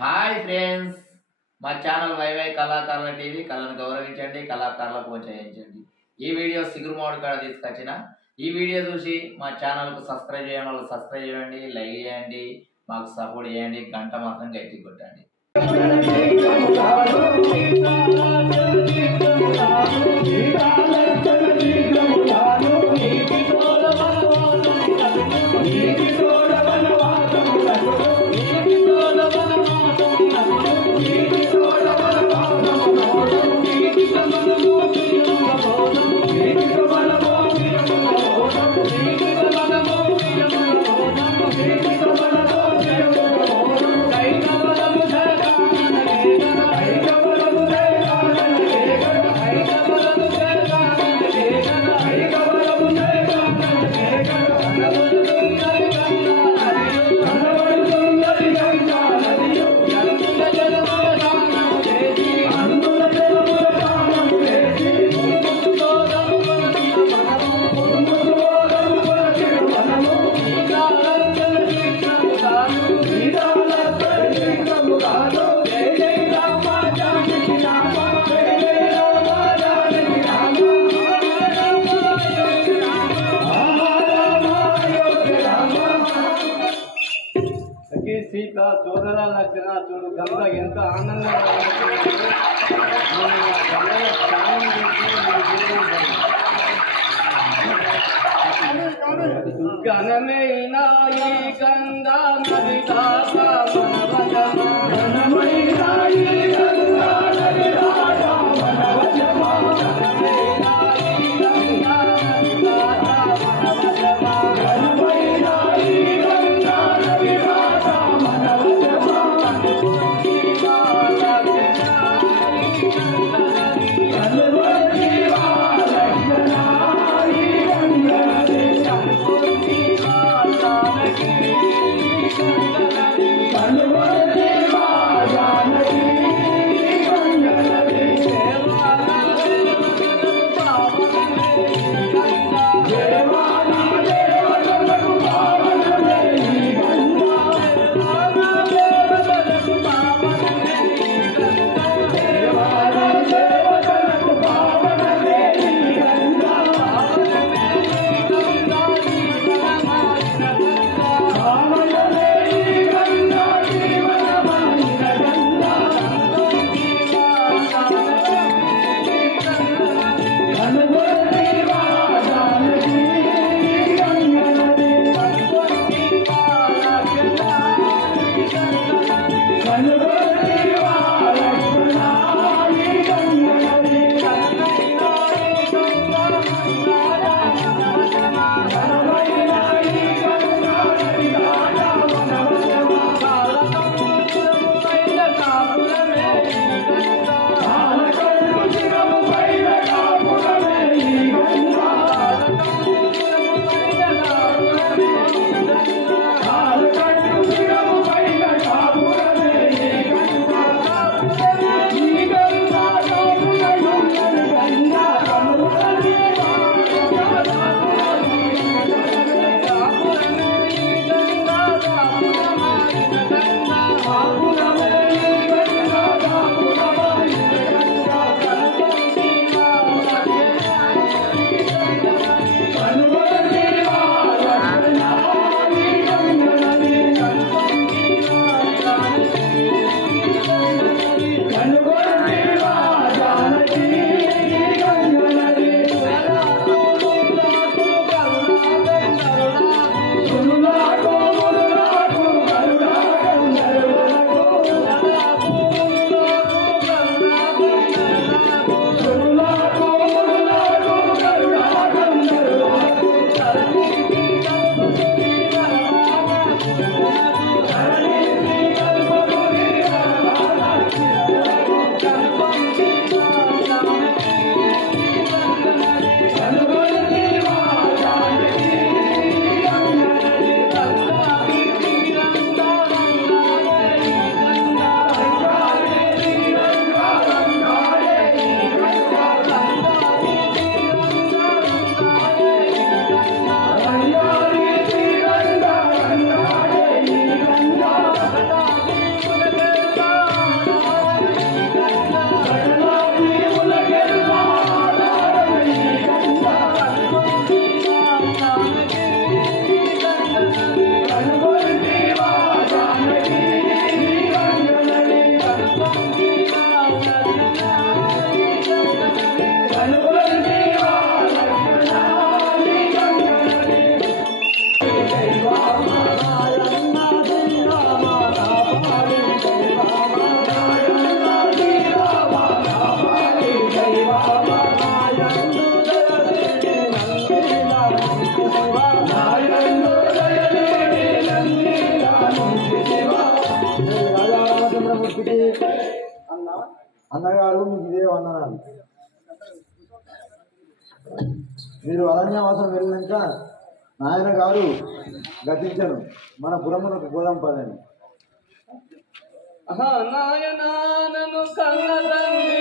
Hi friends, మా channel YY కళాకారుల TV. కళను గౌరవించండి, కళాకారులకు ప్రోత్సహించండి. ఈ వీడియో సిగురుమాడు కాడ తీసుకొచ్చిన ఈ వీడియో చూసి మా ఛానల్కు సబ్స్క్రైబ్ చేయడం వల్ల సబ్స్క్రైబ్ చేయండి, లైక్ చేయండి, మాకు సపోర్ట్ చేయండి, గంట మాత్రం గట్టి కొట్టండి. సీత సోదర లక్షణ చూడు గంగ ఎంత ఆనందంగా ఘనమైన ఈ గంగా నది దాకా ఘనమైన ఈ గంగా నది దాకా I రామచంద్రమూర్తికి అన్నగారు మీకు ఇదే వందనాలు. మీరు అరణ్యవాసం వెళ్ళినాక నాయన గారు గతించను, మన పురమునకు పోదాం పదండి. నాయనానను కన్నదండి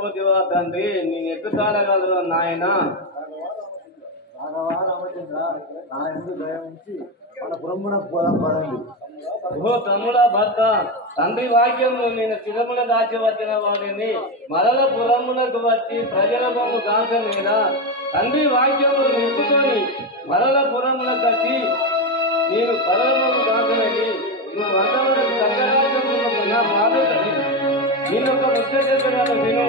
పోతివా తండ్రి, నేను ఎక్కుతాగలరు నాయన. రామచంద్ర, నా ఎందుకు దయ ఉంచి మన పురమునకు పోదాం పదండి. ఓ తమ్ముడా భర్త, తండ్రి వాక్యంలో నేను చిరముల దాచి వచ్చిన వాడిని మరల పురమునకు వచ్చి ప్రజల బొమ్మ గాంచ మీద తండ్రి వాక్యంలో నింపుకొని మరల పురమునకు వచ్చి నేను పరల బొమ్మ గాంచనని నువ్వు వంటలకు చక్కరాజు నా బాధ్యత నేను ఒక ముఖ్య చెప్పినాను విను.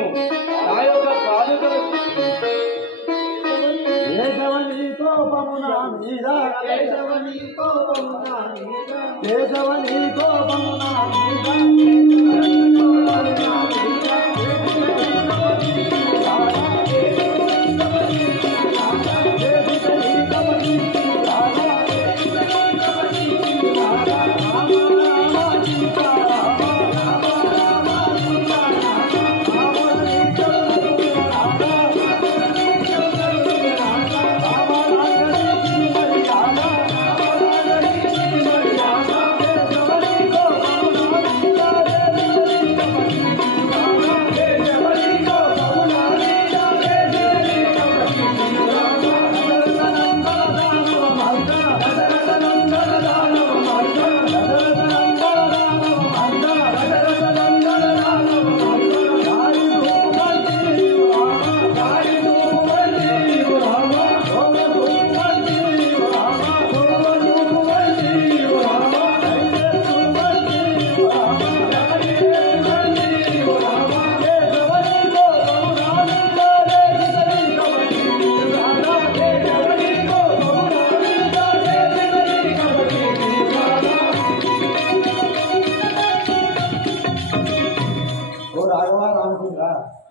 నా యొక్క బాధ్యతలు కేశవని కోపమున మీద కేశవని కోపమున మీద కేశవని కోపమున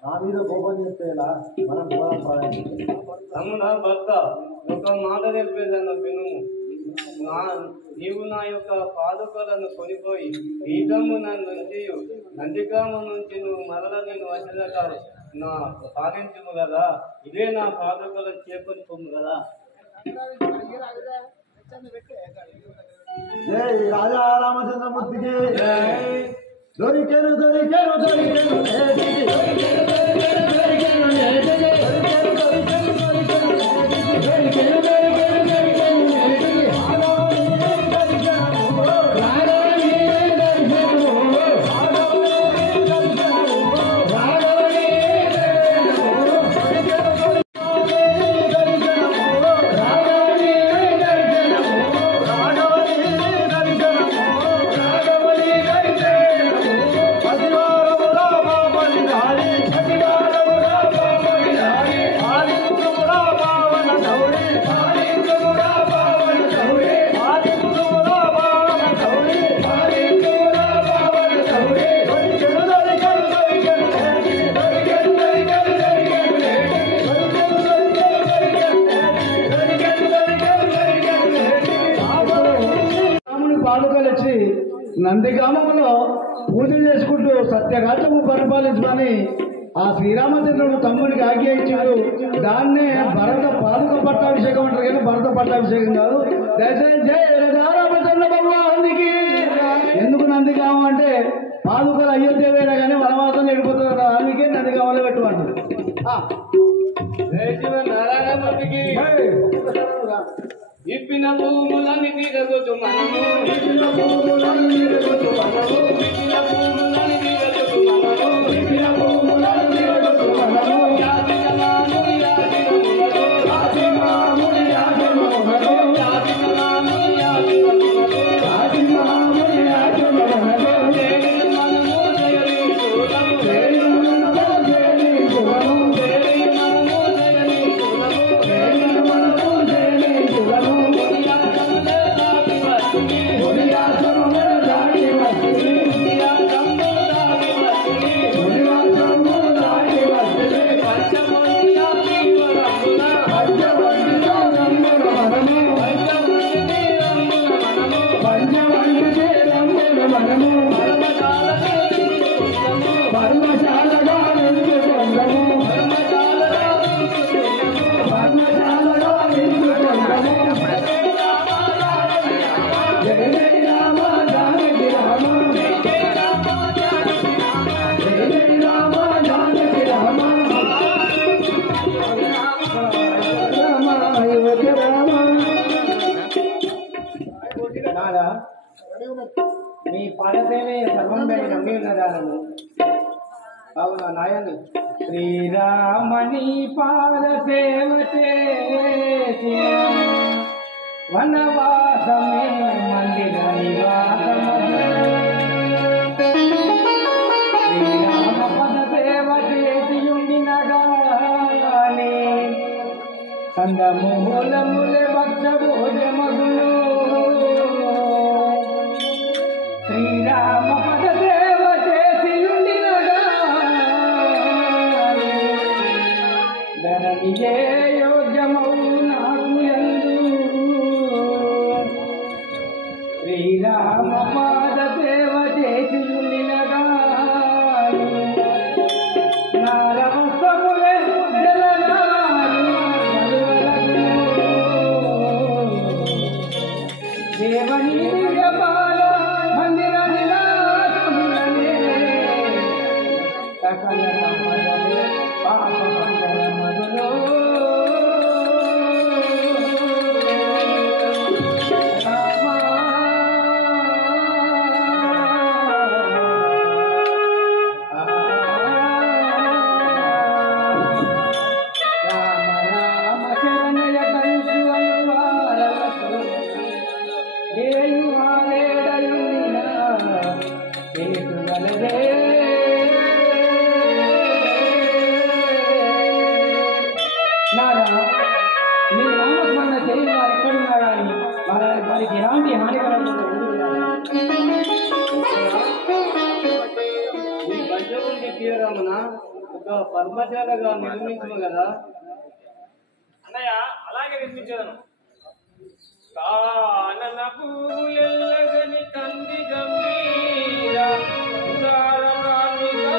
నా మీద కోపం చేస్తేలా మనం పోదాం పదండి. తమ్ముడా భర్త, ఒక మాట తెలిపేదన్న విను. నీవు నా యొక్క పాదుకలను కొనిపోయి పీఠము నుంచి నందిగ్రామం నుంచి నువ్వు మరల నేను వచ్చినాక నా సాధించుము కదా, ఇదే నా పాదుకలను చేకొని పొమ్ము కదా. జై రాజా రామచంద్రమూర్తికి దొరికెను దొరికెను దొరికెను పాదుకలిచ్చి నందిగ్రామంలో పూజలు చేసుకుంటూ సత్యరాజ్యము పరిపాలించమని ఆ శ్రీరామచంద్రుడు తమ్ముడికి ఆజ్ఞ ఇచ్చాడు. దాన్నే భరత పాదుక పట్టాభిషేకం అంటారు, కానీ భరత పట్టాభిషేకం కాదు. దయచేసి జై రామచంద్ర భగవానికి. ఎందుకు నందిగ్రామం అంటే పాదుకలు అయోధ్య వేరే కానీ వనవాసం వెళ్ళిపోతారు కదా, అందుకే నందిగ్రామంలో పెట్టుకోండి. నారాయణమూర్తికి ఇప్పిన భూములని తిరగొచ్చు మనము ఇప్పిన భూములని తిరగొచ్చు మనము ఇప్పిన భూములని తిరగొచ్చు మనము ఇప్పిన భూములని తిరగొచ్చు మనము యాది జనాలు యాది రములలో యాది మాముని యాది మోహనో యాది జనాలు యాది రములలో యాది మాముని యాది మోహనో దేని మనము దేని చూడము దేని మనము దేని చూడము దేని మనము దేని చూడము దేని మనము దేని చూడము మునియా కమ్ముల దాటి వస్తుంది మునియా కమ్ముల దాటి వస్తుంది మునియా కమ్ముల దాటి వస్తుంది మునియా కమ్ముల దాటి వస్తుంది పంచమందియా దీవరమున పంచమందియా రమ్మున మనము పంచమంది రమ్మున మనము పంచమంది రమ్మున మనము పర్మశాలగా నిలుచుకుందము పర్మశాలగా నిలుచుకుందము పర్మశాలగా నిలుచుకుందము జయ జయ రామ జానకి రామ జయ జయ రామ జానకి రామ జయ జయ రామ జానకి రామ రామ అయోధ్య రామ నాదా మీ పాదసేవే సర్వంపై నమ్మి ఉన్నదానము అవునా నాయను శ్రీరామని పాద సేవ చేసి వనవాసమే మందిర నివాసము శ్రీరామ పద సేవ చేసి ఉండినగాని కందమూలములే భక్ష భోజమగులు శ్రీరామ పద సేవ చేసి ఉండినగాని ధరణియే యోగ్యమౌ నాకు యందు శ్రీరామ పాద సేవ చేసి ఉండినగాని నారవస్త్రములే జలనాలు దేవనీ జపాల మందిర నిలాసములనే సకల సంపదలే పాప పందల మధులో రామ రామ శరణయ కంచు అల్వారలకు దేయువారేడయునినా కేతుగలదే నారా మీ నామస్మరణ చేయని వారు ఎక్కడున్నా కానీ వారికి ఎలాంటి హాని కలగకుండా ఈ పంచముండి తీరమున ఒక పర్మశాలగా నిర్మించము కదా అన్నయ్య అలాగే నిర్మించాను కాననకు ఎల్లగని తండ్రి గంభీర ఉదారమానిగా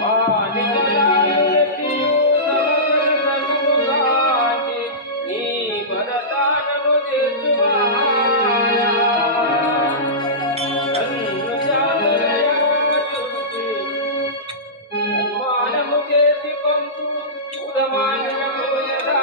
మానికులాలెత్తియు సమగరతనుగాచి నీ పదతానము చేర్చువాడా నన్ను జాగరయగా చూచి సన్మానము చేసి పంపు ఉదమానము యథా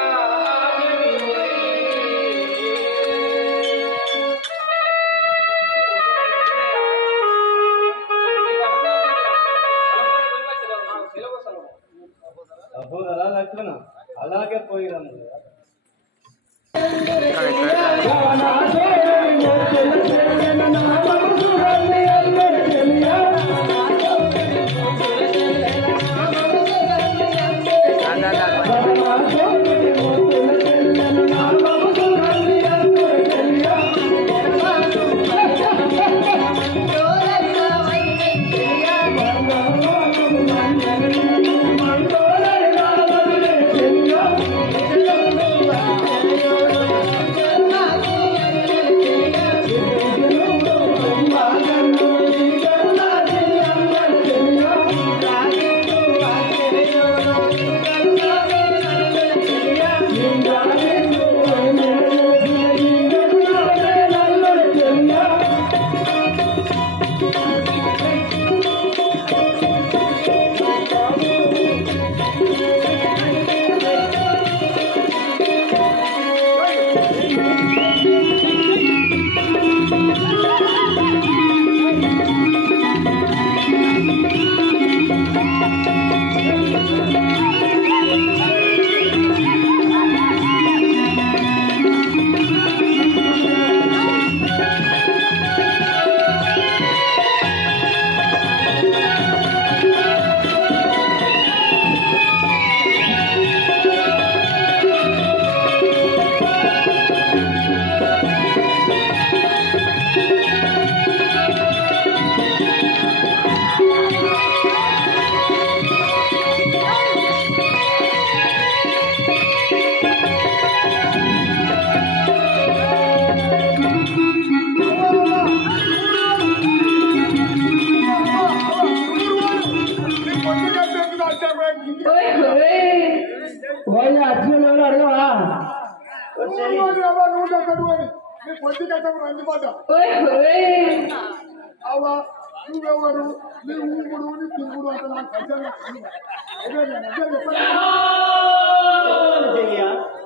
నువ్వెవరు నీ ఊపుడు నీ తిరుగుడు అంటే నాకు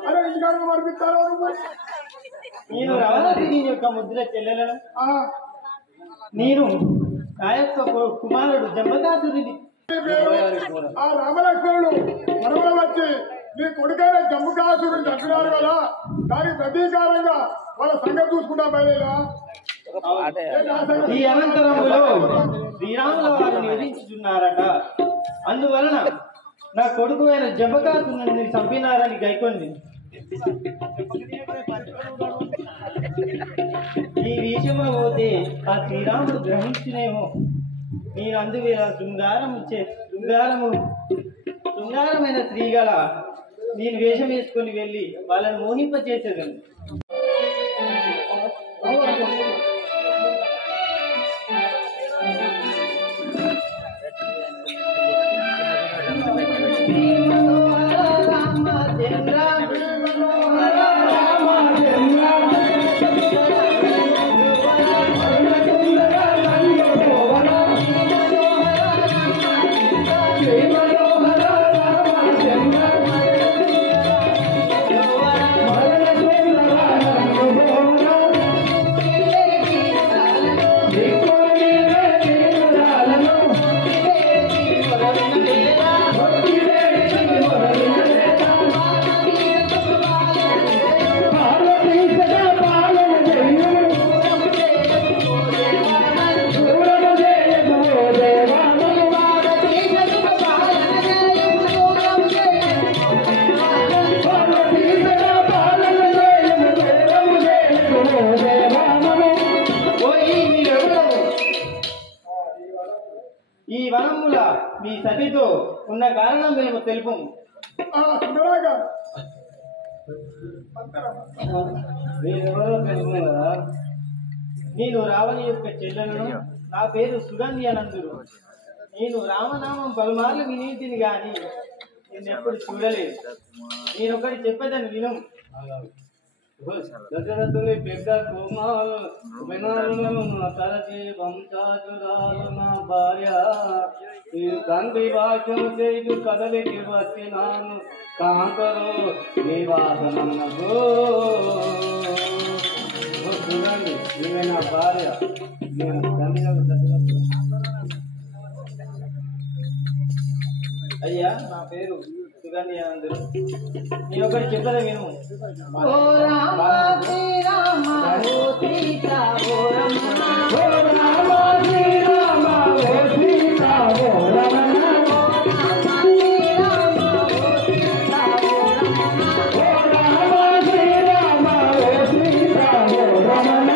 అరే ఇంటికాడ మరిపిస్తారా నువ్వు నేను రావణాసుని యొక్క ముద్ర చెల్లెలను నేను నా యొక్క కుమారుడు జంబకాసురుడి ఆ రామలక్ష్మణుడు మనవలు వచ్చి నీ కొడుకైన జంబకాసురుడిని చంపినారు కదా దానికి ప్రతీకారంగా వాళ్ళ సంగతి చూసుకుంటా బయలుదేరా. ఈ అనంతరములో శ్రీరాముల వారిని ఎదించుచున్నారట. అందువలన నా కొడుకు అయిన జంబకాసురుడిని చంపినారని గైకొంది. ఈ విషయంలో పోతే ఆ శ్రీరాముడు గ్రహించునేమో. నేను అందువేళ శృంగారమైన స్త్రీగల నేను వేషం వేసుకొని వెళ్ళి వాళ్ళని మోహింపచేసేదాన్ని. ఈ వనముల మీ సతితో ఉన్న కారణం మేము తెలుపము. నేను రావణి యొక్క చెల్లెలను. నా పేరు సుగంధి అనందుడు. నేను రామనామం పలుమార్లు వినీతిని గాని నేనెప్పుడు చూడలేదు. నేను ఒకటి చెప్పేదాన్ని విను. దశరథుని పెద్ద కుమారులను తరచి వంశాజురాలు నా భార్య ఈ తండ్రి వాక్యం చేయుడు కదలికి వచ్చినాను కాంకరు నివాసనకు. చూడండి, ఈమె నా భార్య. నేను తండ్రి అయ్యా, నా పేరు సుగంధి అందరు. నేను ఒకటి చెప్పదా విను. ఓ రామ శ్రీరామ ఓ సీత ఓ రమణ, ఓ రామ శ్రీరామ ఓ సీత ఓ రమణ, ఓ రామ శ్రీరామ ఓ సీత ఓ రమణ, ఓ రామ శ్రీరామ ఓ సీత ఓ రమణ.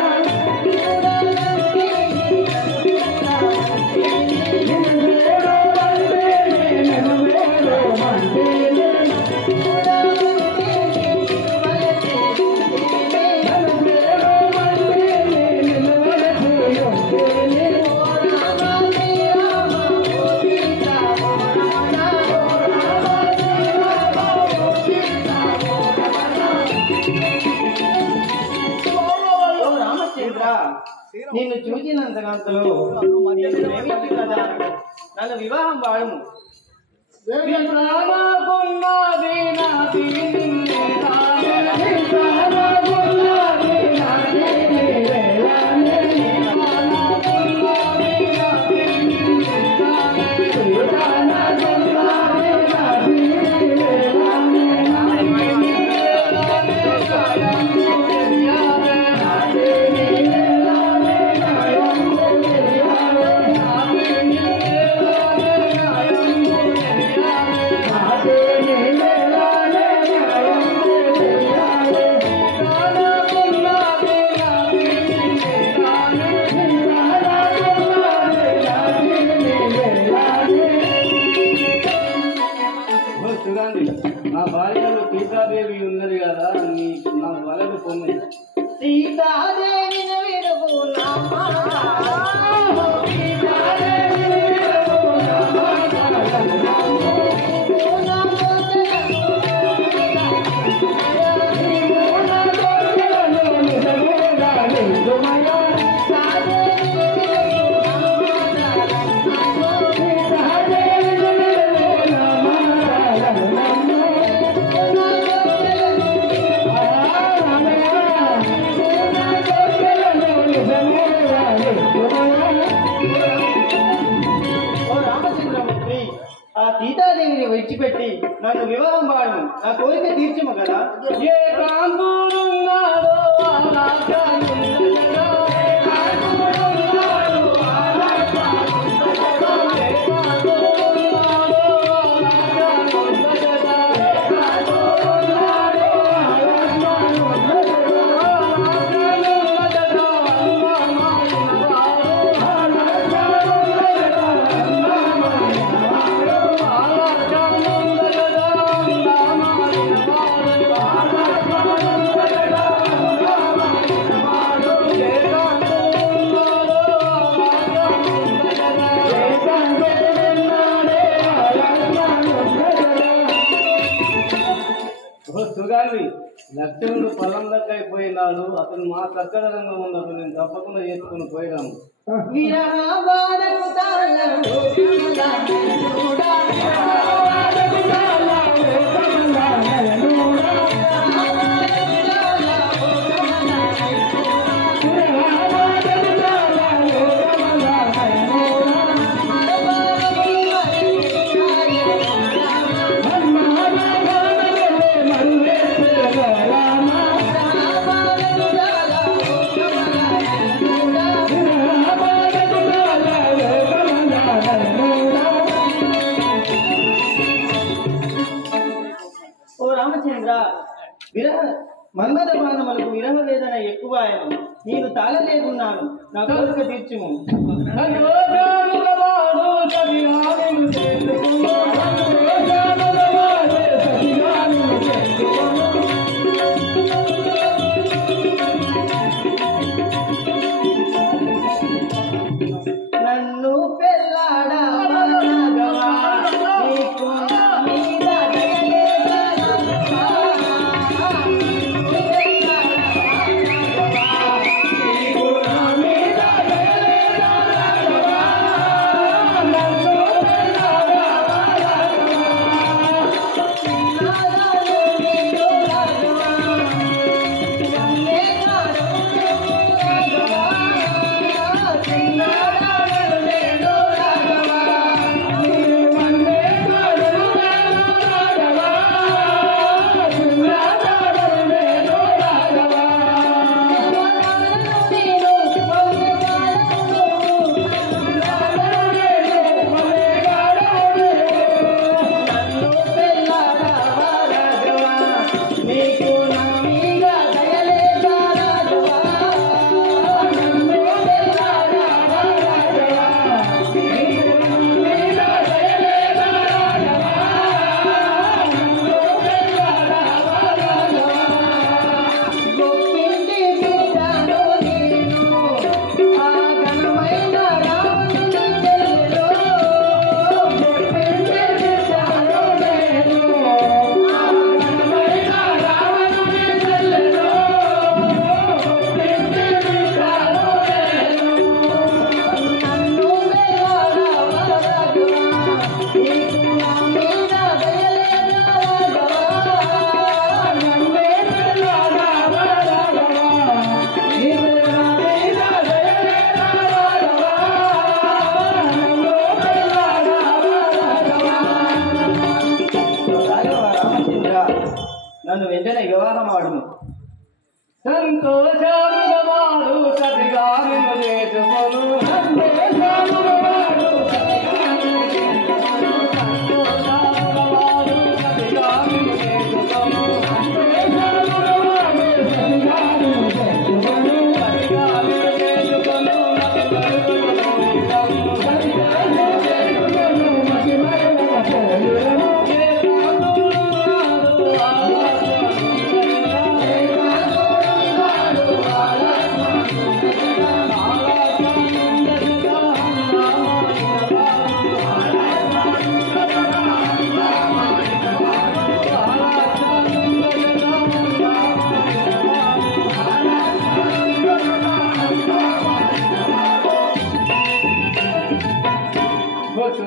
నిన్ను చూచినంతకంతలో నన్ను వివాహం వాడము. రామ సీతాదేవిని విడుగు నా మాట సీతాదేవిని విడిచిపెట్టి నన్ను వివాహం వాడు నా కోరిక తీర్చము కదా. ఏ కాంబూరున్నాడో సుగాలి లక్ష్మణుడు పొలం లెక్క అయిపోయినాడు. అతను మా కక్కడ రంగం ఉన్నది. నేను తప్పకుండా చేసుకుని పోయినాము. మన్మథ బాణములకు విరహ వేదన ఎక్కువ ఆయన నేను తాళలేకున్నాను. నా కోరిక తీర్చుము. నన్ను పెళ్ళాడా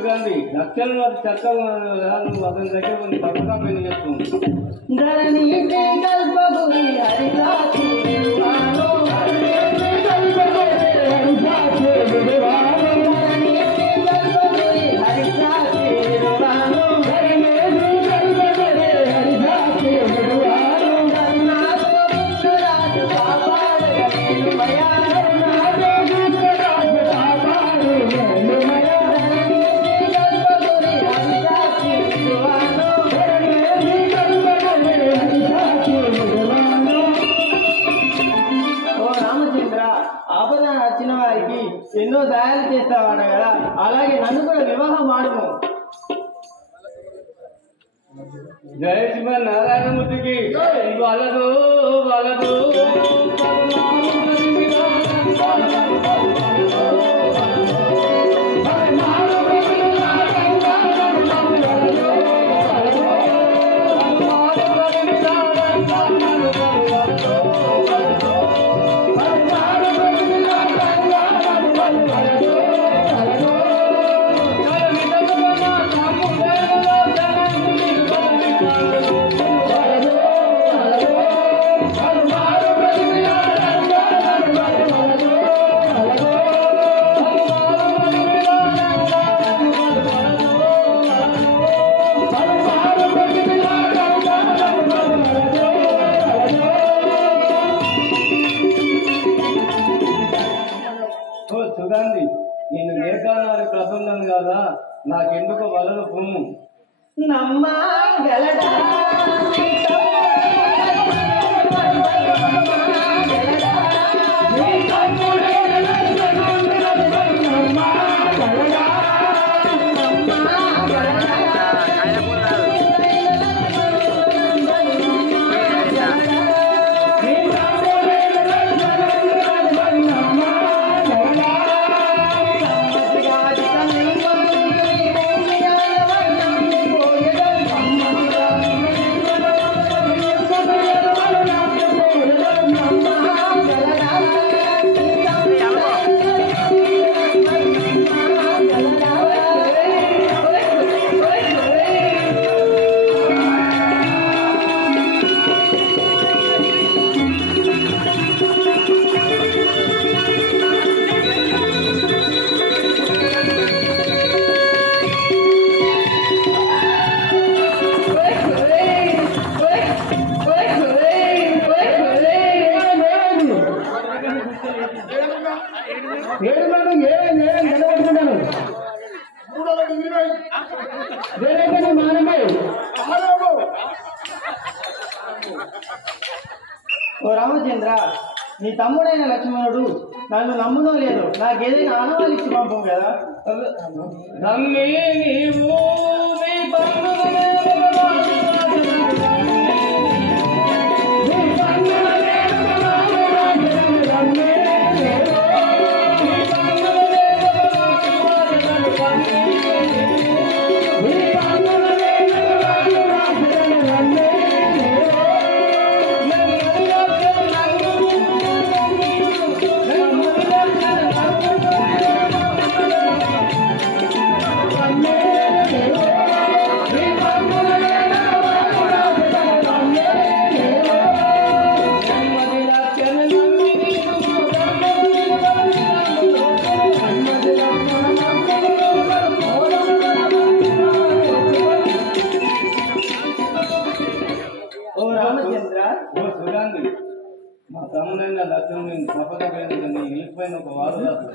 సుగంధి లక్షలు చక్కగా నువ్వు అతని దగ్గర కొన్ని తప్పగా పెళ్లి చేస్తుంది ధరణి కల్పగురి హరిదాసి విలువాను ఎన్నో సహాయాలు చేస్తావాడ కదా, అలాగే నన్ను కూడా వివాహం ఆడుము. జయ శివ నారాయణమూర్తికి వలదు వలదు సుగంధి నేను ఏకాలని ప్రసన్నాను కదా, నాకెందుకో వలన పొమ్ము. నమ్మగలడా ఓ రామచంద్ర, నీ తమ్ముడైన లక్ష్మణుడు నన్ను నమ్మునో లేదో నాకేదైనా ఆనవాళ్ళు ఇచ్చి పంపవు కదా. నమ్మి నీవు నీ తమ్ముడనే మా తమ్ముడైన లక్ష్మణ్ నీపైన ఒక వారు రాదు.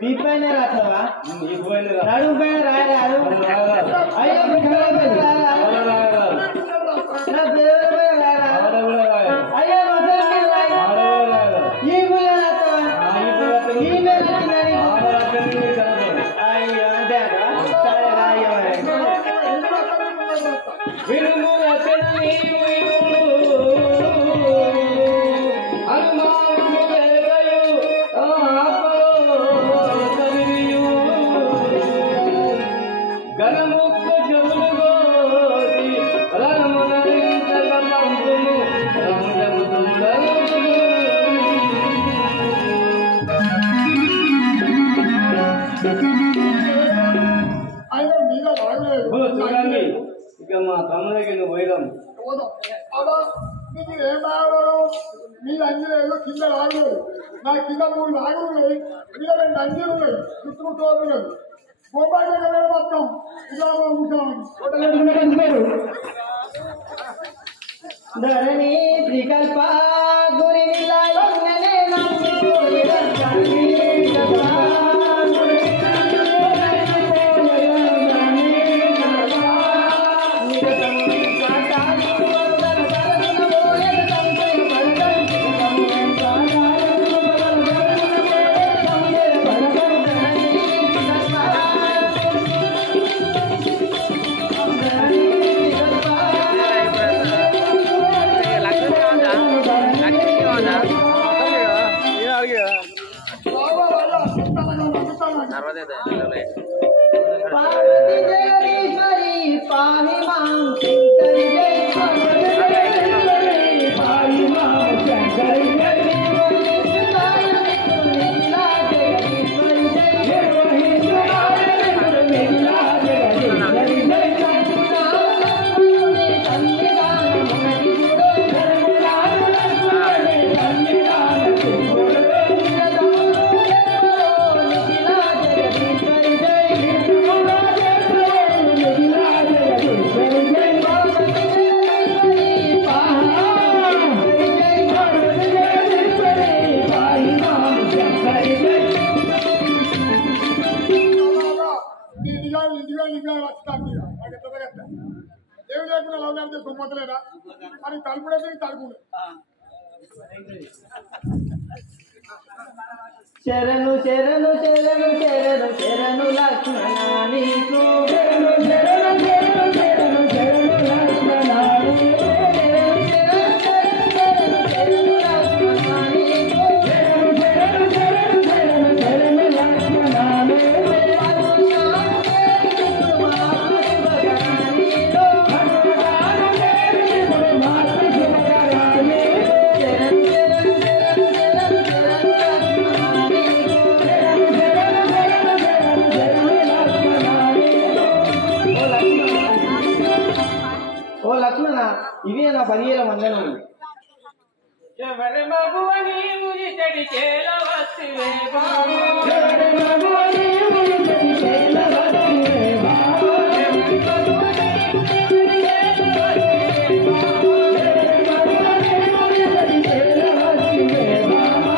మీ పైన రాసావా? నీపైన నడుము పైన రాయరాదు. అయ్యో అయ్యో ఈ పుల్ల రాస్తావా? ఈ మీద అయ్యో అంతే సరే రాయ వినుము రచన మా తమ్ముడికి నువ్వు పోయిదాం. పోదాం. అబ్బా నీకు ఏం రావడం మీద అంజీలు కింద రాగలేదు. నా కింద 3 లాగులు ఉన్నాయి, మీద 2 అంజీలు ఉన్నాయి, చుట్టూ తోడు ఉన్నాయి. గోపాల్ మొత్తం ఇలా కూర్చోమని ధరణి త్రికల్ప గురి పార్వతి జగదీశ్వరి పావి మాం శంకరి జై పావి మాం శంకరి జై ఏమి లేకుండా లవ్ గారి సొమ్మతలేదా అని తలుపుడే తలుపుడు. శరణు శరణు శరణు శరణు శరణు లక్ష్మణ నీకు శరణు శరణు శరణు శరణు శరణు లక్ష్మణ నీకు శరణు శరణు శరణు శరణు లక్ష్మణ నీకు శరణు శరణు శరణు శరణు శరణు లక్ష్మణ నీకు ఓ లక్ష్మణ, ఇవే నా 10,000 మందనం. ఎవరి మగువ నీవు ఇతడి చేల వస్తివే బాబు, ఎవరి మగువ నీవు ఇతడి చేల వస్తివే బాబు, ఎవరి మగువ నీవు ఇతడి చేల వస్తివే బాబు, ఎవరి మగువ నీవు ఇతడి చేల వస్తివే బాబు,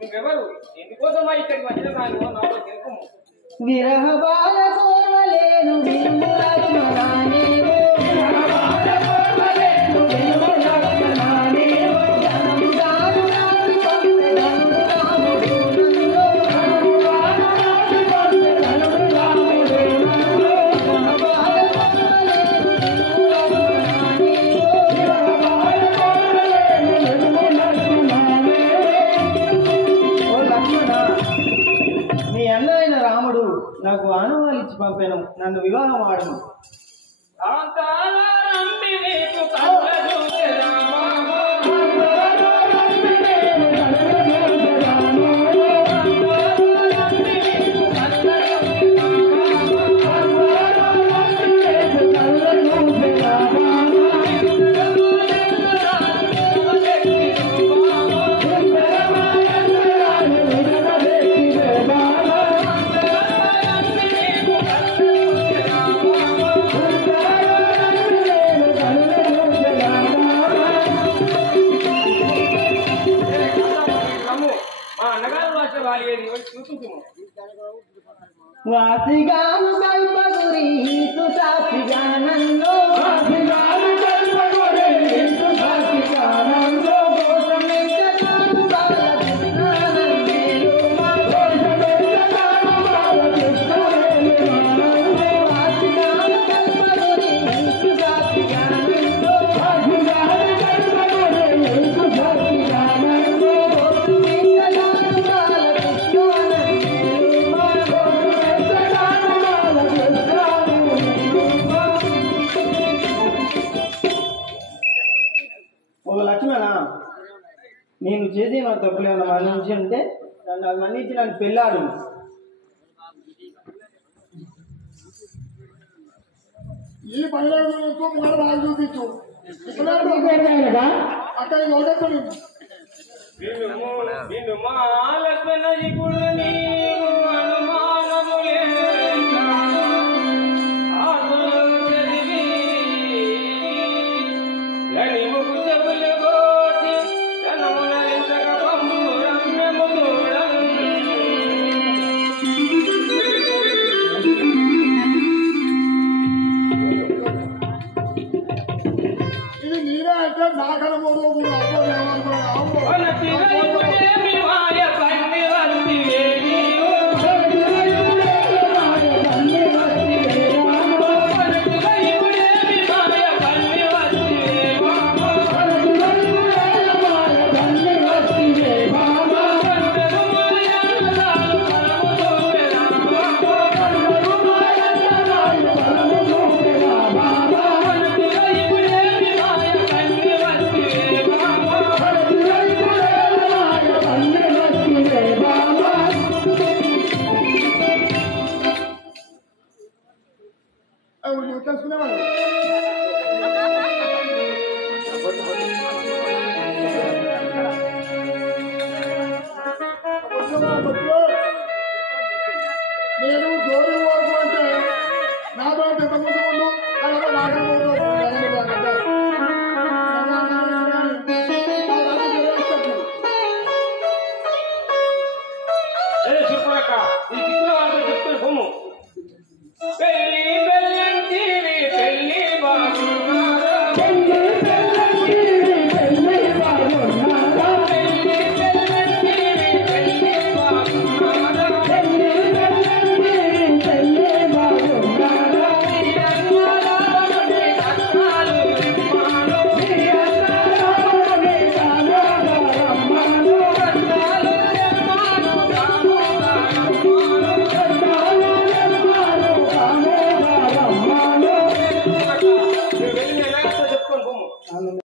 నువ్వెవరు? ఎందుకోసమా ఇక్కడికి వచ్చిన కానీ నాతో తెలుపుము. విరహ బాల కోరలేను వినుము లక్ష్మణ నీవు, విరహ బాల కోరలేను వినుము లక్ష్మణ నీవు, జనము దారు రాసి పంపె ధనుడు రాముడు నన్ను, జనము దారు రాసి పంపె ధనుడు రాముడు నన్ను, విరహ బాల కోరలేను వినుము లక్ష్మణ నీవు, విరహ బాల కోరలేను వినుము లక్ష్మణ నీవు. ఓ లక్ష్మణ, నీ అన్నయ్య రాముడు నాకు ఆనవాళ్ళు ఇచ్చి పంపాను, నన్ను వివాహం ఆడను. కాంతాల రంబి నీకు కళ్ళ రామా, వాసిగాను కల్పగురి సాక్షిగానంలో, వాసిగాను కల్పగురి సాక్షిగానంలో, గోసమెంచగాను బాలకృష్ణానందేలు మా, గోసమెంచగాను బాలకృష్ణానందేలు మా, వాసిగాను కల్పగురి సాక్షిగానంలో, వాసిగాను కల్పగురి సాక్షిగానంలో, గోసమెంచగాను బాలకృష్ణానందేలు మా, ఒక లక్ష్మణ నేను చేసి నా తప్పులు ఏమైనా మన్నించి ఉంటే నన్ను అది మన్నించి నన్ను పెళ్ళాడు. ఈ పనిలో ముందర బాగా చూపించు అక్కడ ఒకటి నిన్ను మా లక్ష్మణ ఇప్పుడు నీవు అనుమానము లేక ఆత్మలో చదివి గణిముకు చెవులు కోటి జనమున ఎంతక పంపు రమ్యము దూడం ఇది నీరే అంటే నాకన మూడు మూడు తెలుసుకునేవాడు